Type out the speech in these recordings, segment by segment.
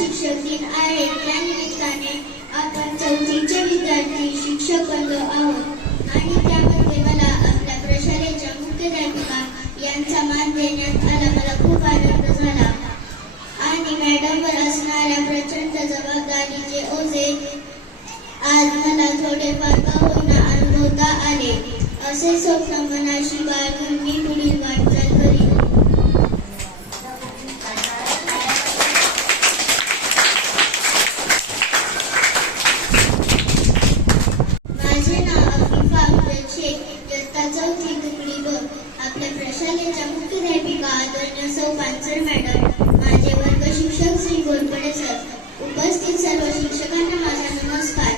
शिक्षक आहे त्या निमित्ताने आपण चौथीचे विद्यार्थी शिक्षक बनलो आहोत. आणि त्यामध्ये मला आपल्या प्रशालेच्या मुख्याध्यापिका यांचा मान देण्यात आला. मला खूप आनंद झाला. आणि मॅडमवर असणाऱ्या प्रचंड जबाबदारीचे ओझे आज मला थोडेफार का होईना अनुभवता आले. असे स्वप्न मनाशी बाळगून मी पुढील प्रशालेच्या मुख्याध्यापिका आदरणीय सौ पानसर मॅडम माझे वर्ग शिक्षक श्री गोरपडे सर उपस्थित सर्व शिक्षकांना माझा नमस्कार.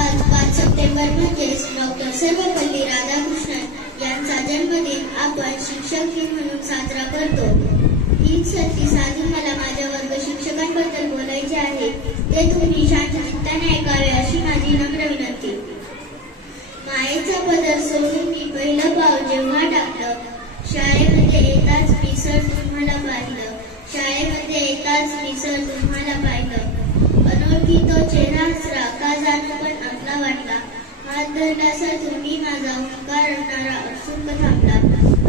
आज पाच सप्टेंबर म्हणजेच डॉक्टर सर्वपल्ली राधाकृष्णन यांचा जन्मदिन आपण शिक्षक दिन म्हणून साजरा करतो. हीच संधी साधून मला माझ्या वर्ग शिक्षकांबद्दल बोलायचे आहे ते तुम्ही शांत चित्ताने ऐकावे अशी माझी नम्र विनंती. मायेचा पदर सोडून शाळेमध्ये येताच तुम्हाला पाहिलं. अनोळखी तो चेहरा हसरा का जाणं पण आपला वाटला. हात धरला तुम्ही माझा हुंकार आणणारा उत्सुक थांबला.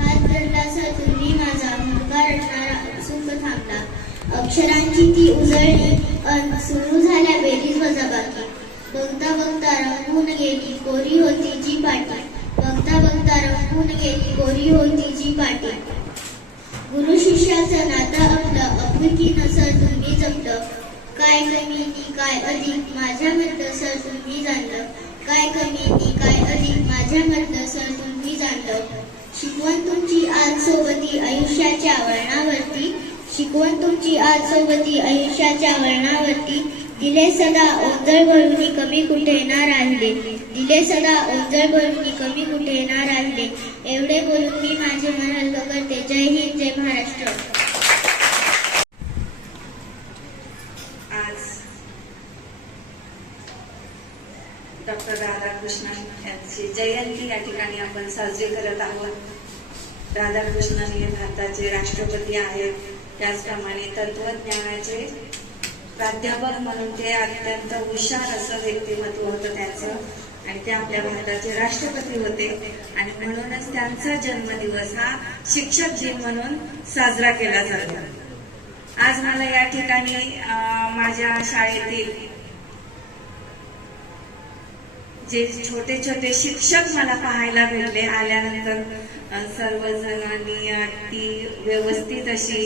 हात धरला तुम्ही माझा हुंकार आणणारा उत्सुक थांबला. अक्षरांची ती उजळणी अन सुरू झाल्या बेरीज वजाबाकी. बघता बघता रंगून गेली कोरी होती जी पाटी. बघता बघता रंगून गेली कोरी होती जी पाटी. गुरु शिष्याचं नातं आपलं अपुकीनं सर तुम्ही जपलं काय कमी नी काय अधिक माझ्या मधलं सर तुम्ही जाणलं काय कमी नी काय अधिक माझ्या मधलं सर तुम्ही जाणलं शिकवण तुमची आज सोबती आयुष्याच्या वळणावरती. शिकवण तुमची आज सोबती आयुष्याच्या वळणावरती. दिले सदा ओंजळ भरून कमी कुठे ना राहिले दिले सदा ओंजळ भरून कमी कुठे ना राहिले एवढे बोलून मी माझे मन हलकं करते जय हिंद जय महाराष्ट्र. आज डॉक्टर राधाकृष्णन यांची जयंती या ठिकाणी आपण साजरी करत आहोत. राधाकृष्णन हे भारताचे राष्ट्रपती आहेत. त्याचप्रमाणे तत्वज्ञानाचे प्राध्यापक म्हणून ते अत्यंत हुशार असं व्यक्तिमत्व होतं त्यांचं. आणि ते आपल्या भारताचे राष्ट्रपती होते. आणि म्हणूनच त्यांचा जन्मदिवस हा शिक्षक दिन म्हणून साजरा केला जातो. आज मला या ठिकाणी अं, माझ्या शाळेतील जे छोटे छोटे शिक्षक मला पाहायला भेटले आल्यानंतर सर्वजणांनी ती व्यवस्थित अशी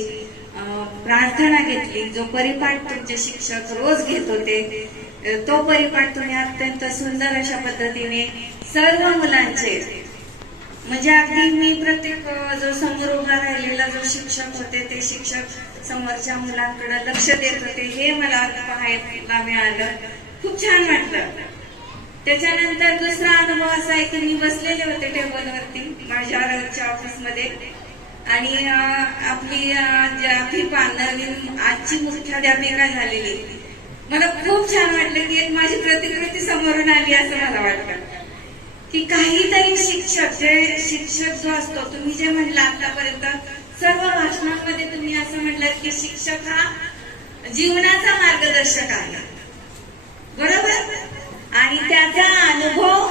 प्रार्थना घेतली. जो परिपाठ तुमचे शिक्षक रोज घेत होते तो परिपाठ तुम्ही अत्यंत सुंदर अशा पद्धतीने सर्व मुलांचे म्हणजे अगदी मी प्रत्येक जो समोर उभा राहिलेला जो शिक्षक होते ते शिक्षक समोरच्या मुलांकडे लक्ष देत होते. हे मला पाहायला मिळालं. खूप छान वाटलं. त्याच्यानंतर दुसरा अनुभव असा आहे की मी बसलेले होते टेबलवरती माझ्या रोजच्या ऑफिसमध्ये. आणि आपली आपली ज्या नवीन आजची मुख्याध्यापिका झालेली. मला खूप छान वाटलं की एक माझी प्रतिकृती समोरून आली असं मला वाटलं. की काहीतरी शिक्षक जे शिक्षक जो असतो तुम्ही जे म्हणला आतापर्यंत सर्व भाषणांमध्ये तुम्ही असं म्हणलं की शिक्षक हा जीवनाचा मार्गदर्शक आहे. बरोबर? आणि त्याचा अनुभव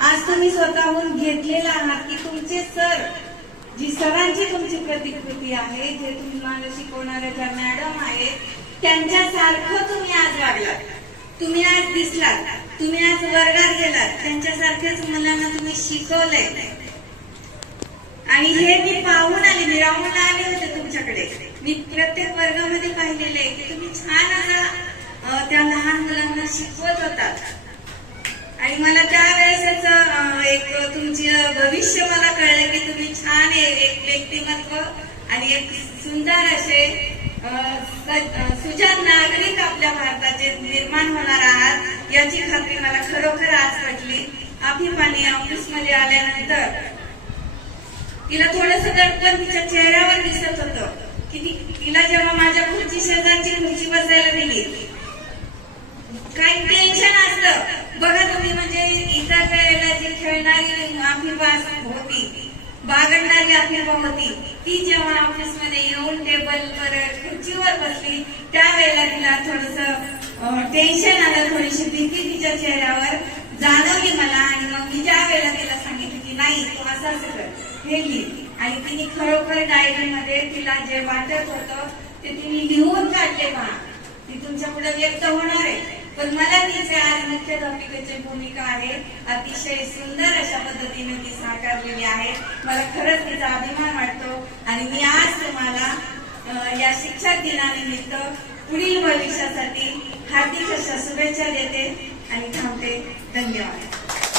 आज तुम्ही स्वतःहून घेतलेला आहात की तुमचे सर जी सरांची तुमची प्रतिकृती आहे जे तुम्हाला शिकवणाऱ्या ज्या मॅडम आहेत त्यांच्यासारखं तुम्ही तुम्ही आज दिसलात. तुम्ही आज वर्गात गेलात. त्यांच्यासारख्याच मुलांना तुम्ही शिकवलंय. आणि हे मी पाहून आले मी राहून आले होते तुमच्याकडे. मी प्रत्येक वर्गामध्ये पाहिलेले आहे की तुम्ही छान आता त्या लहान मुलांना शिकवत होतात आणि मला त्यावेळेस एक तुमचे भविष्य मला कळलं की तुम्ही छान आहे. एक व्यक्तिमत्व आणि एक सुंदर असे सुजान नागरिक आपल्या भारताचे निर्माण होणार आहात याची खात्री मला खरोखर आज वाटली अभिमानी ऑफिसमध्ये आल्यानंतर तिला थोडस दडपण तिच्या चेहऱ्यावर दिसत होतं. की तिला जेव्हा माझ्या खुर्ची शेजारची खुर्ची बसायला दिली काही टेन्शन असतं. बघा तुम्ही म्हणजे इतर वेळेला जी खेळणारी अभिवास होती आपली होती. ती जेव्हा ऑफिसमध्ये येऊन टेबलवर खुर्चीवर बसली त्यावेळेला तिला थोडस टेन्शन आलं थोडीशी भीती तिच्या चेहऱ्यावर जाणवली मला आणि मग मी ज्या वेळेला तिला सांगितलं की नाही तू असं असं हे आणि तिने खरोखर डायरीमध्ये तिला जे वाटत होतं ते तिने लिहून काढले पहा. ती तुमच्यापुढे व्यक्त होणार पण मला तिचे आज मुख्याध्यापिकेची भूमिका आहे अतिशय सुंदर अशा पद्धतीने ती साकारलेली आहे. मला खरंच तिचा अभिमान वाटतो. आणि मी आज तुम्हाला या शिक्षक दिनानिमित्त पुढील भविष्यासाठी हार्दिक अशा शुभेच्छा देते आणि थांबते. धन्यवाद.